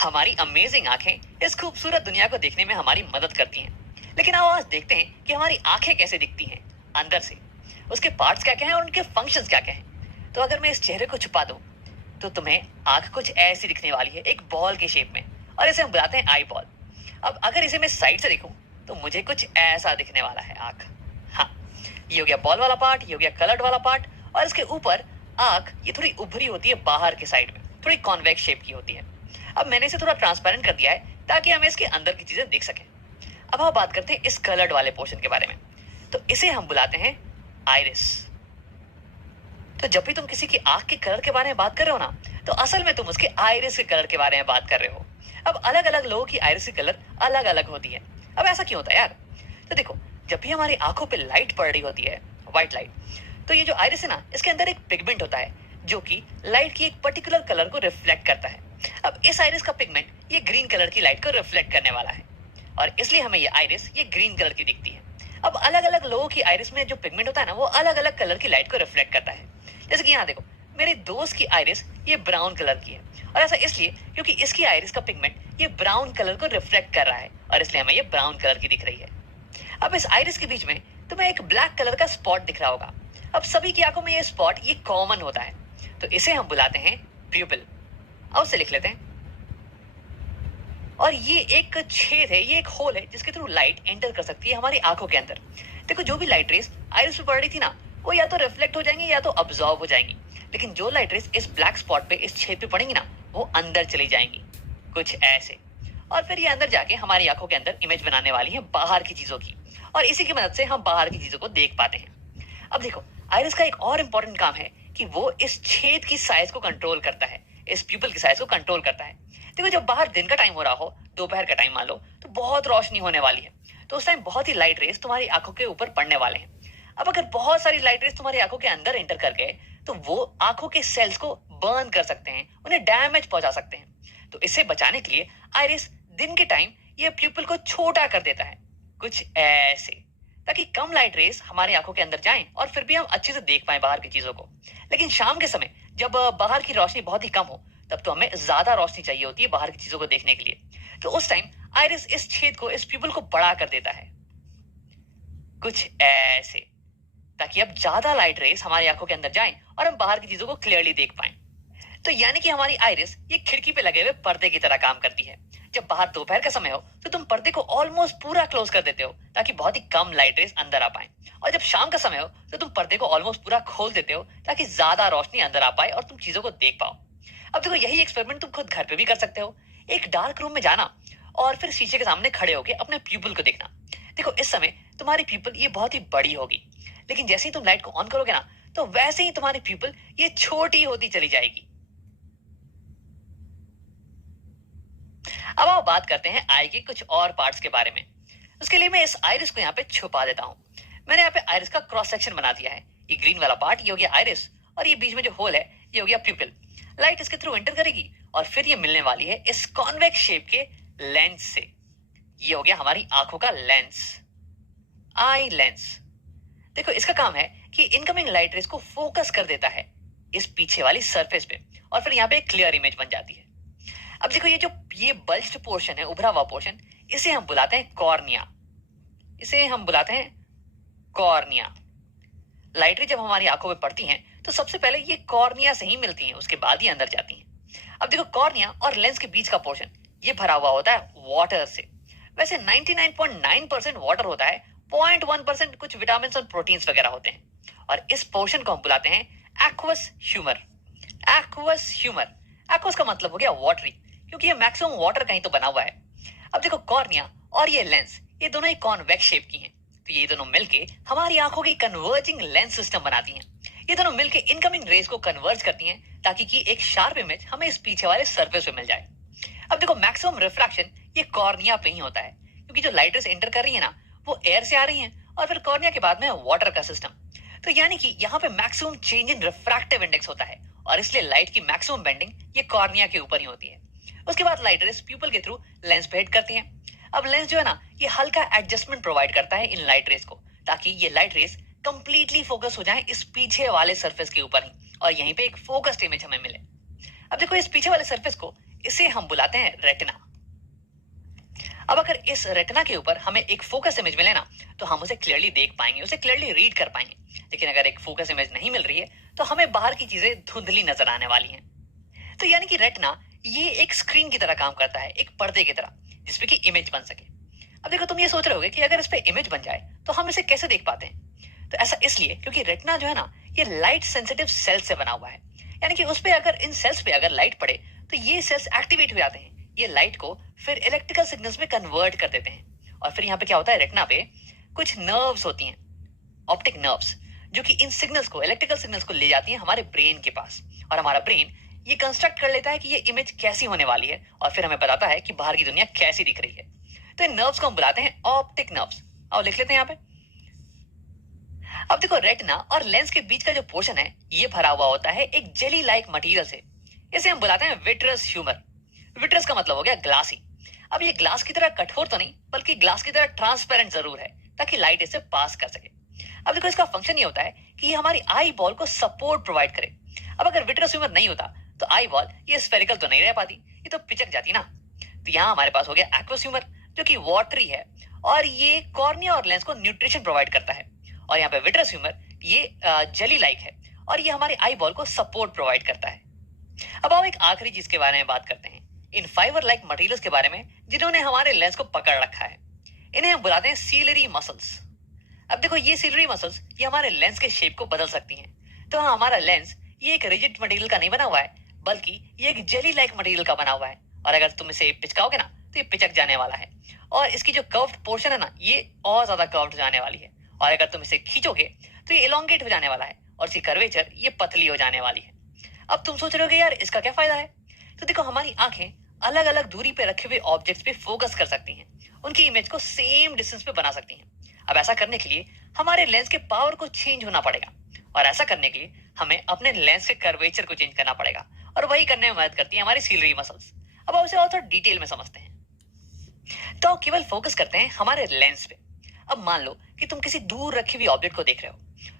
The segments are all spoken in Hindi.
हमारी अमेजिंग आंखें इस खूबसूरत दुनिया को देखने में हमारी मदद करती हैं। लेकिन आओ आज देखते हैं कि हमारी आंखें कैसे दिखती हैं अंदर से। उसके पार्ट्स क्या क्या हैं और उनके फंक्शंस क्या क्या हैं। तो अगर मैं इस चेहरे को छुपा दूं तो तुम्हें आंख कुछ ऐसी दिखने वाली है, एक बॉल के शेप में, और इसे हम बुलाते हैं आई बॉल। अब अगर इसे मैं साइड से देखूं तो मुझे कुछ ऐसा दिखने वाला है आंख। हाँ, ये हो गया बॉल वाला पार्ट, ये हो गया कलर्ड वाला पार्ट, और इसके ऊपर आंख ये थोड़ी उभरी होती है बाहर के साइड में, थोड़ी कॉन्वेक्स शेप की होती है। अब मैंने इसे थोड़ा ट्रांसपेरेंट कर दिया है ताकि हम इसके अंदर की चीजें देख सकें। अब हम बात करते हैं इस कलर्ड वाले पोर्शन के बारे में। तो इसे हम बुलाते हैं आइरिस। तो जब भी तुम किसी की आंख के कलर के बारे में बात कर रहे हो ना, तो असल में तुम उसके आइरिस के कलर के बारे में बात कर रहे हो। अब अलग अलग लोगों की आइरिस की कलर अलग अलग होती है। अब ऐसा क्यों होता है यार? तो देखो, जब भी हमारी आंखों पे लाइट पड़ रही होती है, व्हाइट लाइट, तो ये जो आइरिस है ना, इसके अंदर एक पिगमेंट होता है जो कि लाइट की एक पर्टिकुलर कलर को रिफ्लेक्ट करता है। अब इस आइरिस का पिगमेंट ये ग्रीन कलर की लाइट को रिफ्लेक्ट करने वाला है, और इसलिए हमें ये आइरिस ये ग्रीन कलर की दिखती है। अब अलग अलग लोगों की आइरिस में जो पिगमेंट होता है ना, वो अलग अलग कलर की लाइट को रिफ्लेक्ट करता है। जैसे कि यहाँ देखो, मेरे दोस्त की आइरिस ये ब्राउन कलर की है, और ऐसा इसलिए क्योंकि इसकी आइरिस का पिगमेंट ये ब्राउन कलर को रिफ्लेक्ट कर रहा है, और इसलिए हमें ये ब्राउन कलर की दिख रही है। अब इस आइरिस के बीच में तुम्हें एक ब्लैक कलर का स्पॉट दिख रहा होगा। अब सभी की आंखों में ये स्पॉट ये कॉमन होता है, तो इसे हम बुलाते हैं प्यूपिल। अब उसे लिख लेते हैं। और ये एक छेद है, ये एक होल है जिसके थ्रू लाइट एंटर कर सकती है हमारी आंखों के अंदर। देखो, जो भी लाइट रेस आइरिस पे पड़ रही थी ना, वो या तो रिफ्लेक्ट हो जाएंगी या तो अब्सॉर्ब हो जाएंगी। लेकिन जो लाइट रेस इस ब्लैक स्पॉट पे, इस छेद पे पड़ेंगी ना, वो अंदर चली जाएंगी, कुछ ऐसे। और फिर ये अंदर जाके हमारी आंखों के अंदर इमेज बनाने वाली है बाहर की चीजों की, और इसी की मदद से हम बाहर की चीजों को देख पाते हैं। अब देखो, आइरिस का एक और इंपॉर्टेंट काम है कि वो इस छेद की साइज को कंट्रोल करता है, इस प्यूपिल की साइज को कंट्रोल करता है। देखो, जब बाहर दिन का टाइम हो रहा हो, दोपहर का टाइम मान लो, तो बहुत रोशनी होने वाली है, तो उस टाइम बहुत ही लाइट रेस तुम्हारी आंखों के ऊपर पड़ने वाले हैं। अब अगर बहुत सारी लाइट रेस तुम्हारी आंखों के अंदर एंटर कर गए, तो वो आंखों के सेल्स को बर्न कर सकते हैं, उन्हें डैमेज पहुंचा सकते हैं। तो इससे बचाने के लिए आइरिस दिन के टाइम ये प्यूपिल को छोटा कर देता है, कुछ ऐसे, ताकि कम लाइट रेस हमारी आंखों के अंदर जाएं और फिर भी हम अच्छे से देख पाए बाहर की चीजों को। लेकिन शाम के समय जब बाहर की रोशनी बहुत ही कम हो, तब तो हमें ज्यादा रोशनी चाहिए होती है बाहर की चीजों को देखने के लिए। तो उस टाइम आइरिस इस छेद को, इस प्यूपिल को बड़ा कर देता है, कुछ ऐसे, ताकि अब ज्यादा लाइट रेस हमारी आंखों के अंदर जाएं और हम बाहर की चीजों को क्लियरली देख पाएं। तो यानी कि हमारी आइरिस ये खिड़की पे लगे हुए पर्दे की तरह काम करती है। जब बाहर दोपहर का समय हो तो तुम पर्दे को ऑलमोस्ट पूरा क्लोज कर देते हो, ताकि बहुत ही कम लाइट रेस अंदर आ पाए। और जब शाम का समय हो तो तुम पर्दे को ऑलमोस्ट पूरा खोल देते हो, ताकि ज्यादा रोशनी अंदर आ पाए और तुम चीजों को देख पाओ। अब देखो, यही एक्सपेरिमेंट तुम खुद घर पे भी कर सकते हो। एक डार्क रूम में जाना और फिर शीशे के सामने खड़े होकर अपने प्यूपिल को देखना। देखो, इस समय तुम्हारी प्यूपिल ये बहुत ही बड़ी होगी, लेकिन जैसे ही तुम लाइट को ऑन करोगे ना, तो वैसे ही तुम्हारी प्यूपिल ये छोटी होती चली जाएगी। अब आप बात करते हैं आई के कुछ और पार्ट्स के बारे में। उसके लिए मैं इस आइरिस को यहाँ पे छुपा देता हूँ। मैंने यहाँ पे आइरिस का क्रॉस सेक्शन बना दिया है। ये ग्रीन वाला पार्ट ये हो गया आइरिस, और ये बीच में जो होल है ये हो गया प्यूपिल। लाइट इसके थ्रू एंटर करेगी और फिर ये मिलने वाली है इस कॉन्वेक्स शेप के लेंस से। ये हो गया हमारी आंखों का लेंस, आई लेंस। देखो, इसका काम है कि इनकमिंग लाइट रेस को फोकस कर देता है इस पीछे वाली सरफेस पे, और फिर यहाँ पे एक क्लियर इमेज बन जाती है। अब देखो, ये बल्ज्ड पोर्शन है, उभरा हुआ पोर्शन, इसे हम बुलाते हैं कॉर्निया। इसे हम बुलाते हैं कॉर्निया। लाइट रे जब हमारी आंखों पे पड़ती हैं, तो सबसे पहले ये कॉर्निया से ही मिलती हैं, उसके बाद ही अंदर जाती हैं। अब देखो, कॉर्निया और लेंस के बीच का पोर्शन ये भरा हुआ होता है वाटर से। वैसे 99.9% वाटर होता है, 0.1% कुछ विटामिन और प्रोटीन्स वगैरह होते हैं, और इस पोर्शन को हम बुलाते हैं aqueous humour. Aqueous humour, aqueous का मतलब हो गया वाटरी, क्योंकि ये मैक्सिमम वाटर का ही तो बना हुआ है। अब देखो, कॉर्निया और ये लेंस ये दोनों ही कॉन्वेक्स शेप की हैं, तो ये दोनों मिलके हमारी आंखों की कन्वर्जिंग लेंस सिस्टम बनाती हैं। ये दोनों मिलके इनकमिंग रेस को कन्वर्ज करती हैं, ताकि कि एक शार्प इमेज हमें इस पीछे वाले सरफेस पे मिल जाए। अब देखो, मैक्सिमम रिफ्रैक्शन ये कॉर्निया पे ही होता है, क्योंकि जो लाइट रेस एंटर कर रही है ना, वो एयर से आ रही है, और फिर कॉर्निया के बाद में वाटर का सिस्टम। तो यानी कि यहाँ पे maximum change in refractive index होता है, और इसलिए लाइट की मैक्सिमम बेंडिंग ये कॉर्निया के ऊपर ही होती है। उसके बाद लाइट रेस प्यूपिल के थ्रू लेंस पे हिट करती हैं। अब लेंस जो है ना, ये हल्का एडजस्टमेंट प्रोवाइड करता है इन लाइट रेस को, ताकि ये लाइट रेस कंप्लीटली फोकस हो जाए इस पीछे वाले सरफेस के ऊपर ही, और यहीं पे एक फोकस्ड इमेज हमें मिले। अब देखो, इस पीछे वाले सरफेस को इसे हम बुलाते हैं रेटिना। अब अगर इस रेटिना के ऊपर हमें एक फोकस इमेज मिले ना, तो हम उसे क्लियरली देख पाएंगे, उसे क्लियरली रीड कर पाएंगे। लेकिन अगर एक फोकस इमेज नहीं मिल रही है तो हमें बाहर की चीजें धुंधली नजर आने वाली हैं। तो यानी कि रेटिना ये एक स्क्रीन की तरह काम करता है, एक पर्दे की तरह, जिसपे की इमेज बन सके। अब देखो, तुम ये सोच रहे होगे कि अगर इस पे इमेज बन जाए तो हम इसे कैसे देख पाते हैं। तो ऐसा इसलिए क्योंकि रेटिना जो है ना, ये लाइट सेंसिटिव सेल से बना हुआ है। यानी कि उस पे अगर इन सेल्स पे अगर लाइट पड़े तो ये सेल्स एक्टिवेट हो जाते हैं, ये लाइट को फिर इलेक्ट्रिकल सिग्नल्स में कन्वर्ट कर देते हैं। और फिर यहाँ पे क्या होता है, रेटिना पे कुछ नर्व्स होती हैं, ऑप्टिक नर्व्स, जो कि इन सिग्नल्स को, इलेक्ट्रिकल सिग्नल्स को ले जाती हैं हमारे ब्रेन के पास। और हमारा ब्रेन ये कंस्ट्रक्ट कर लेता है कि ये इमेज कैसी होने वाली है, और फिर हमें बताता है कि बाहर की दुनिया कैसी दिख रही है। तो इन नर्व्स को हम बुलाते हैं ऑप्टिक नर्व्स। और लिख लेते हैं यहाँ पे। अब देखो, रेटिना और लेंस के बीच का जो पोर्शन है ये भरा हुआ होता है एक जेली लाइक मटेरियल से। इसे हम बुलाते हैं विट्रस ह्यूमर। विट्रस का मतलब हो गया ग्लासी। अब ये ग्लास की तरह कठोर तो नहीं, बल्कि ग्लास की तरह ट्रांसपेरेंट जरूर है, ताकि लाइट इसे पास कर सके। अब देखो, इसका फंक्शन ये होता है कि ये हमारी आई बॉल को सपोर्ट प्रोवाइड करे। अब अगर विट्रस ह्यूमर नहीं होता तो आई बॉल ये स्फेरिकल तो नहीं रह पाती, ये तो पिचक जाती ना। तो यहाँ हमारे पास हो गया एक्वस ह्यूमर, जो कि वाटरी है, और ये कॉर्निया और लेंस को न्यूट्रिशन प्रोवाइड करता है। और यहाँ पे विट्रस ह्यूमर ये जेली लाइक है, और ये हमारी आई बॉल को सपोर्ट प्रोवाइड करता है। अब हम एक आखिरी चीज के बारे में बात करते हैं, इन फाइबर लाइक मटेरियल्स के बारे में जिन्होंने हमारे लेंस को पकड़ रखा है। इन्हें हम बुलाते हैं सीलरी मसल्स। अब देखो, ये सीलरी मसल्स ये हमारे लेंस के शेप को बदल सकती हैं। तो हाँ, हमारा लेंस ये एक रिजिड मटेरियल का नहीं बना हुआ है, बल्कि ये एक जेली लाइक मटेरियल का बना हुआ है। और अगर तुम इसे पिचकाओगे ना तो ये पिचक जाने वाला है, और इसकी जो कर्व्ड पोर्शन है ना, ये और ज्यादा कर्व्ड हो जाने वाली है। और अगर तुम इसे खींचोगे तो ये एलोंगेट हो जाने वाला है, और इसकी कर्वेचर ये पतली हो जाने वाली है। अब तुम सोच रहे होगे, यार इसका क्या फायदा है। तो देखो, हमारी आंखें अलग अलग दूरी पे रखे हुए ऑब्जेक्ट्स पे फोकस कर सकती हैं, उनकी इमेज को सेम डिस्टेंस पे बना सकती हैं। अब ऐसा करने के लिए हमारे लेंस के पावर को चेंज होना पड़ेगा, और ऐसा करने के लिए हमें अपने लेंस के कर्वेचर को चेंज करना पड़ेगा, और वही करने में मदद करती है हमारी सीलरी मसल्स। अब हम इसे और थोड़ा डिटेल में समझते हैं। तो केवल फोकस करते हैं हमारे लेंस पे। अब मान लो कि तुम किसी दूर रखी हुई ऑब्जेक्ट को देख रहे हो।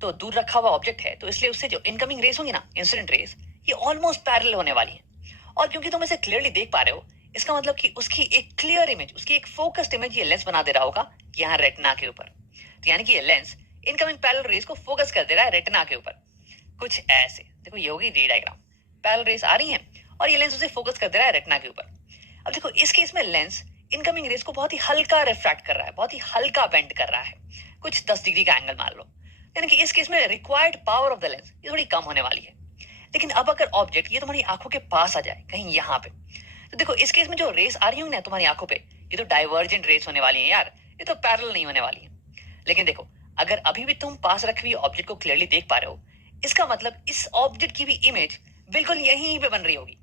तो दूर रखा हुआ ऑब्जेक्ट है, तो इसलिए उससे जो इनकमिंग रेस होंगी ना, इंसिडेंट रेस, ये ऑलमोस्ट पैरेलल होने वाली है। और क्योंकि तुम इसे क्लियरली देख पा रहे हो, इसका मतलब कि उसकी एक क्लियर इमेज, उसकी एक फोकस्ड इमेज ये लेंस बना दे रहा होगा यहाँ रेटिना के ऊपर। तो यानी कि ये लेंस इनकमिंग पैरेलल रेस को फोकस कर दे रहा है रेटिना के ऊपर। कुछ ऐसे देखो, ये होगी रे डायग्राम। पैरेलल रेस आ रही हैं और ये लेंस उसे फोकस कर दे रहा है रेटिना के ऊपर। अब देखो, इस केस में लेंस इनकमिंग रेस को बहुत ही हल्का रिफ्रैक्ट कर रहा है, बहुत ही हल्का बेंड कर रहा है, कुछ 10 डिग्री का एंगल मान लो। यानी कि इस केस में required power of the lens ये थोड़ी कम होने वाली है। लेकिन अब अगर ऑब्जेक्ट ये तुम्हारी आंखों के पास आ जाए, कहीं यहाँ पे, तो देखो इस केस में जो रेस आ रही होंगी ना तुम्हारी आंखों पे, ये तो डाइवर्जेंट रेस होने वाली है यार, ये तो पैरेलल नहीं होने वाली है। लेकिन देखो, अगर अभी भी तुम पास रखी हुई ऑब्जेक्ट को क्लियरली देख पा रहे हो, इसका मतलब इस ऑब्जेक्ट की भी इमेज बिल्कुल यहीं पे बन रही होगी।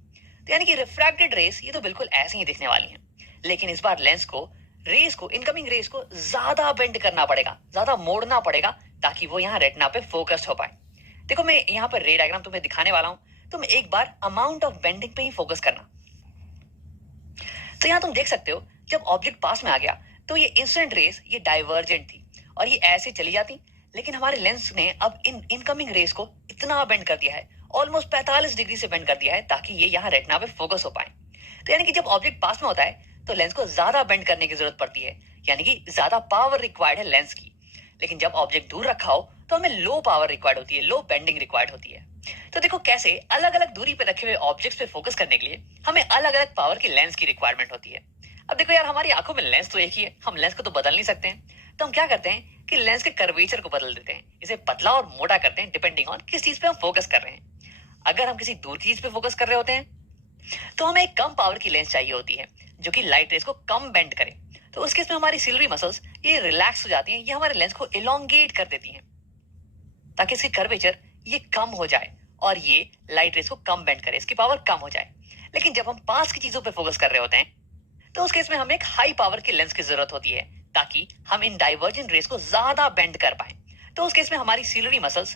तो यानी कि रिफ्रैक्टेड रेस ये तो बिल्कुल ऐसे ही दिखने वाली है। लेकिन इस बार लेंस को, रेस को, इनकमिंग रेस को ज्यादा बेंड करना पड़ेगा, ज्यादा मोड़ना पड़ेगा, ताकि वो यहाँ रेटिना पे फोकस्ड हो पाए। देखो, मैं यहाँ पर रे डायग्राम तुम्हें दिखाने वाला हूं, तुम एक बार अमाउंट ऑफ बेंडिंग पे ही फोकस करना। तो यहाँ तुम देख सकते हो, जब ऑब्जेक्ट पास में आ गया तो ये इंसिडेंट रेस ये डाइवर्जेंट थी और ये ऐसे चली जाती। लेकिन हमारे लेंस ने अब इन इनकमिंग रेस को इतना बेंड कर दिया है, ऑलमोस्ट 45 डिग्री से बेंड कर दिया है, ताकि ये यहाँ रेटिना पे फोकस हो पाए। तो यानी कि जब ऑब्जेक्ट पास में होता है तो लेंस को ज्यादा बेंड करने की जरूरत पड़ती है, यानी कि ज्यादा पावर रिक्वायर्ड है लेंस की। लेकिन जब ऑब्जेक्ट दूर रखा हो तो हमें लो पावर रिक्वायर्ड होती है, लो बेंडिंग रिक्वायर्ड होती है। तो देखो कैसे अलग अलग दूरी पे रखे हुए ऑब्जेक्ट्स पे फोकस करने के लिए हमें अलग अलग पावर की लेंस की रिक्वायरमेंट होती है। अब देखो यार, हमारी आंखों में लेंस तो एक ही है, हम लेंस को तो बदल नहीं सकते हैं। तो हम क्या करते हैं कि लेंस के कर्वेचर को बदल देते हैं, इसे पतला और मोटा करते हैं, डिपेंडिंग ऑन किस चीज पे हम फोकस कर रहे हैं। अगर हम किसी दूर की चीज पे फोकस कर रहे होते हैं तो हमें एक कम पावर की लेंस चाहिए होती है, जो कि लाइट रेस को कम बेंड करे। तो उस केस में हमारी सिल्वरी मसल्स ये रिलैक्स हो जाती हैं, ये हमारे लेंस को एलोंगेट कर देती हैं, ताकि इसकी कर्वेचर ये कम हो जाए और ये लाइट रेस को कम बेंड करे, इसकी पावर कम हो जाए। लेकिन जब हम पास की चीजों पे फोकस कर रहे होते हैं तो उस केस में हमें एक हाई पावर की लेंस की जरूरत होती है, ताकि हम इन डाइवर्जेंट रेस को ज्यादा बेंड कर पाए। तो उस केस में हमारी सिल्वरी मसल्स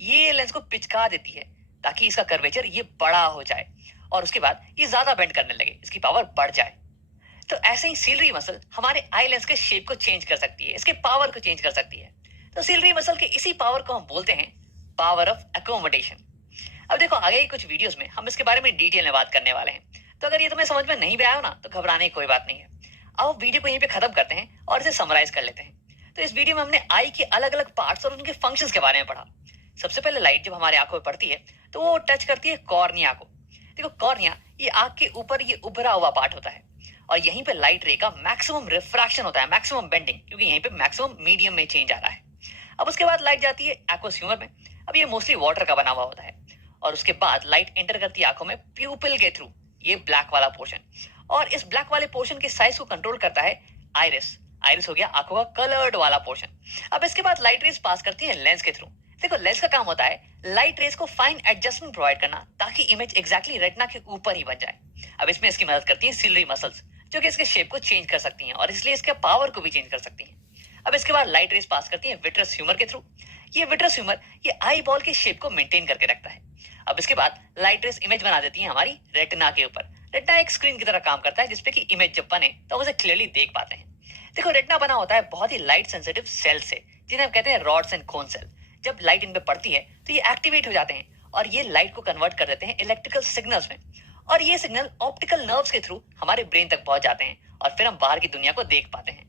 ये लेंस को पिचका देती है, ताकि इसका कर्वेचर ये बड़ा हो जाए और उसके बाद ये ज्यादा बेंड करने लगे, इसकी पावर बढ़ जाए। तो ऐसे ही सिल्वरी मसल हमारे आई लेंस के शेप को चेंज कर सकती है, इसके पावर को चेंज कर सकती है। तो सिल्वरी मसल के इसी पावर को हम बोलते हैं पावर ऑफ एकोमोडेशन। अब देखो, आगे कुछ वीडियोस में हम इसके बारे में डिटेल में बात करने वाले हैं। तो अगर ये तुम्हें समझ में नहीं भी आया हो ना, तो घबराने की कोई बात नहीं है। आओ वीडियो को यहीं पे खत्म करते हैं और इसे समराइज कर लेते हैं। तो इस वीडियो में हमने आई के अलग अलग पार्ट्स और उनके फंक्शंस के बारे में पढ़ा। सबसे पहले लाइट जब हमारे आंखों में पड़ती है तो वो टच करती है कॉर्निया को। देखो कॉर्निया ये आंख के ऊपर ये उभरा हुआ पार्ट होता है और यहीं पे लाइट रे का मैक्सिमम रिफ्रैक्शन होता है, मैक्सिमम बेंडिंग, क्योंकि यहीं पे मैक्सिमम मीडियम में चेंज आ रहा है। अब उसके बाद लाइट जाती है एक्वस ह्यूमर में। अब ये मोस्टली वाटर का बना हुआ होता है और उसके बाद लाइट एंटर करती है आंखों में प्यूपिल के थ्रू, ये ब्लैक वाला पोर्शन। और इस ब्लैक वाले पोर्शन के साइज को कंट्रोल करता है आइरिस। आइरिस हो गया आंखों का कलर्ड वाला पोर्शन। अब इसके बाद लाइट रेस पास करती है लेंस के थ्रू। देखो लेंस का काम होता है लाइट रेस को फाइन एडजस्टमेंट प्रोवाइड करना ताकि इमेज एग्जैक्टली रेटिना के ऊपर ही बन जाए। अब इसमें इसकी मदद करती है सिलरी मसल्स जो कि इसके शेप को चेंज कर सकती हैं और इसलिए इसके पावर को भी चेंज कर सकती हैं। अब इसके बाद लाइट रेस पास करती है विट्रस ह्यूमर के थ्रू। ये विट्रस ह्यूमर ये आई बॉल के शेप को मेंटेन करके रखता है। अब इसके बाद लाइट रेस इमेज बना देती है हमारी रेटिना के ऊपर। रेटिना एक स्क्रीन की तरह काम करता है जिसपे कि इमेज जब बने तो हम उसे क्लियरली देख पाते हैं। देखो रेटिना बना होता है बहुत ही लाइट सेंसिटिव सेल से जिन्हें हम कहते हैं रॉड्स एंड कोन सेल। जब लाइट इन पे पड़ती है तो ये एक्टिवेट हो जाते हैं और ये लाइट को कन्वर्ट कर देते हैं इलेक्ट्रिकल सिग्नल्स में और ये सिग्नल ऑप्टिकल नर्व्स के थ्रू हमारे ब्रेन तक पहुंच जाते हैं और फिर हम बाहर की दुनिया को देख पाते हैं।